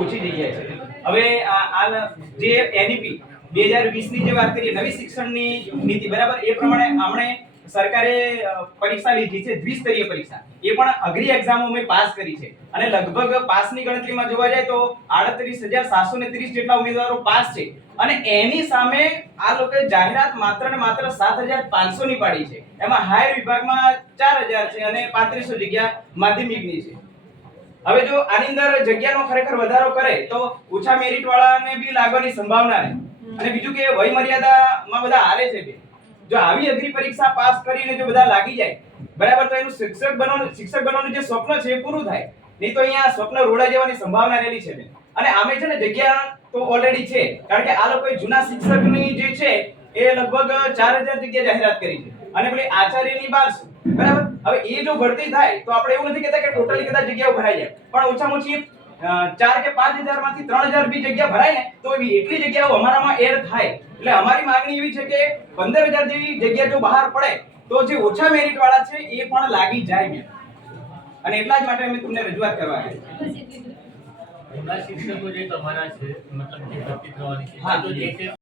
ઓછી જગ્યાએ છે. હવે જે એનઈપી બે હજાર વીસની જે વાત કરીએ, નવી શિક્ષણની નીતિ, બરાબર? એ પ્રમાણે આપણે સરકારે પરીક્ષા લીધી છે, દ્વિસ્તરીય પરીક્ષા. એ પણ અઘરી એક્ઝામો મેં પાસ કરી છે. અને લગભગ પાસની ગણતરીમાં જોવા જાય તો આડત્રીસ હજાર સાતસો ને ત્રીસ જેટલા ઉમેદવારો પાસ છે. અને એની સામે આ લોકોએ જાહેરાત માત્ર ને માત્ર સાત હજાર પાંચસો ની પાડી છે. એમાં હાયર વિભાગમાં ચાર હજાર છે અને પાંત્રીસો જગ્યા માધ્યમિકની છે. હવે જો આની અંદર જગ્યાનો ખરેખર વધારો કરે તો ઓછા મેરિટ વાળાને બી લાગવાની સંભાવના રહે. અને બીજું કે વય મર્યાદામાં બધા હારે છે બે. જો આવી અઘરી પરીક્ષા પાસ કરીને જો બધા લાગી જાય બરાબર તો એનું શિક્ષક બનવાનું શિક્ષક બનવાનું જે સ્વપ્ન છે એ પૂરું થાય. નહીં તો અહીંયા સ્વપ્ન રોડા જવાની સંભાવના રહેલી છે અને આમે છે ને જગ્યા તો ઓલરેડી છે. કારણ કે આ લોકોએ જૂના શિક્ષકની જે છે એ લગભગ ચાર હજાર જગ્યા જાહેરાત કરી છે. અને પેલી આચાર્યની બારસો. બરાબર? હવે એ જો ભરતી થાય તો આપણે એવું નથી કહેતા કે ટોટલી કદાચ જગ્યાઓ ભરાઈ જાય. પણ ઓછામાં ઓછી ચાર કે પાંચ હજારમાંથી ત્રણ હજાર બી જગ્યા ભરાય ને તો એવી એટલી જગ્યાઓ અમારામાં એડ થાય. એટલે અમારી માંગણી એવી છે કે પંદર હજાર જેવી જગ્યા જો બહાર પડે તો જે ઓછા મેરિટ વાળા છે એ પણ લાગી જાય મેં અને એટલા જ માટે અમે તમને રજૂઆત કરવા આવ્યા છીએ. શિક્ષકો જે તમારા છે મતલબ જે ભરતી છે